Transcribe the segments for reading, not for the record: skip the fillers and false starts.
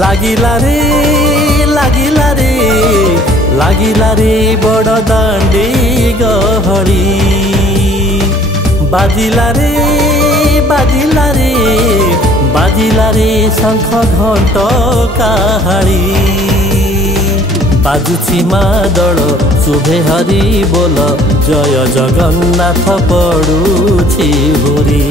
लागिला रे लागिला रे बड़ दांडी गहड़ी बाजिला रे बाजिला रे शंख घंट काहाड़ी बाजुछि मादल शुभे हरि बोल जय जगन्नाथ पड़ुछि हुरी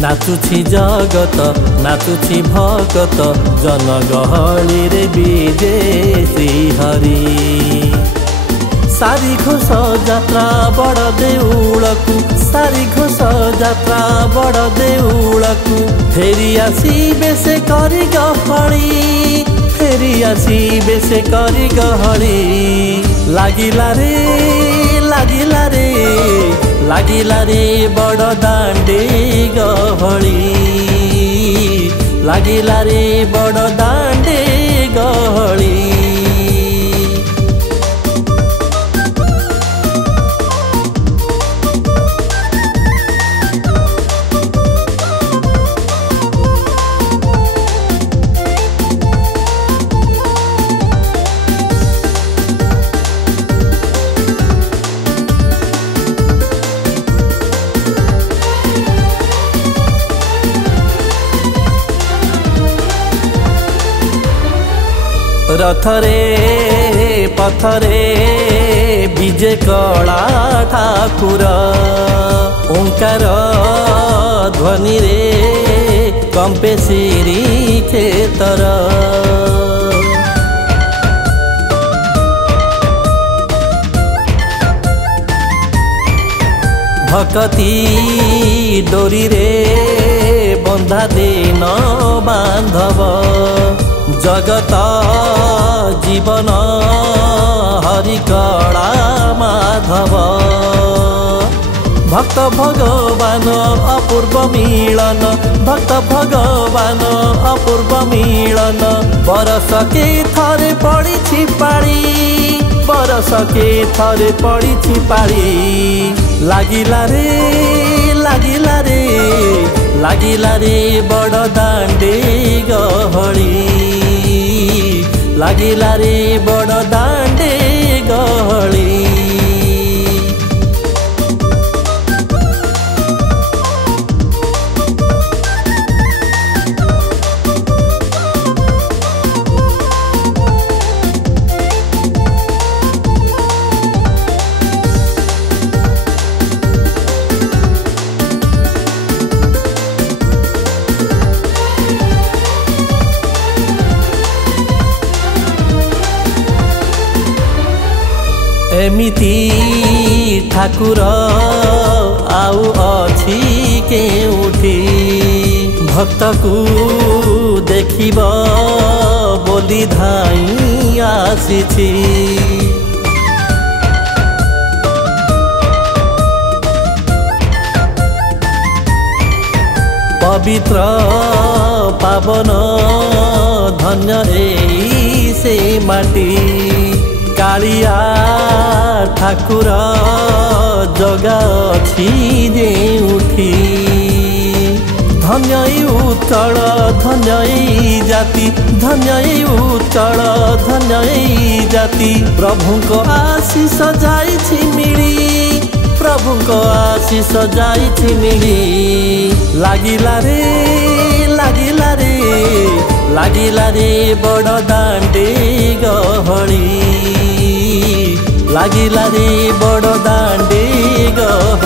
नाचुछि जगत नाचुछि भगत जनगहली रे विजे श्रीहरि सारी घोष यात्रा बड़ देउलकु सारी घोष यात्रा बड़ देउलकु फेरी आसीबे से करी गहली फेरी आसीबे से करी गहली लागिला रे लागिला रे बड़ दांडी गहली लागिला रे बड़ दांडी गहली रथरे पथरे विजे कला ठाकुर ओंकार ध्वनि रे कंपे श्री क्षेतर भक्ति डोरी रे बंधा देन बांधव जगत जीवन हरि कला माधव भक्त भगवान अपूर्व मिलन भक्त भगवान अपूर्व मिलन बरस के थरे पड़ी पाड़ी बरस के थरे पड़ी पाड़ी लागिला रे बड़ दांडी गहली लागिला रे बड़ दांडी गहली एमिति ठाकुर आउ अछि केउठी भक्त को देखिब बोली धाई आसीछि पवित्र पावन धन्य एई से माटी कालिया ठाकुर जगा अछि जेउठी धन्य उत्कल धन्य जाति धन्य उत्कल धन्य जाति प्रभुको आशीष जाइछि मिली प्रभुको आशीष जाइछि मिली लागिला रे बड़ दांडी गहली लागिला रे बड़ दांडी गहली।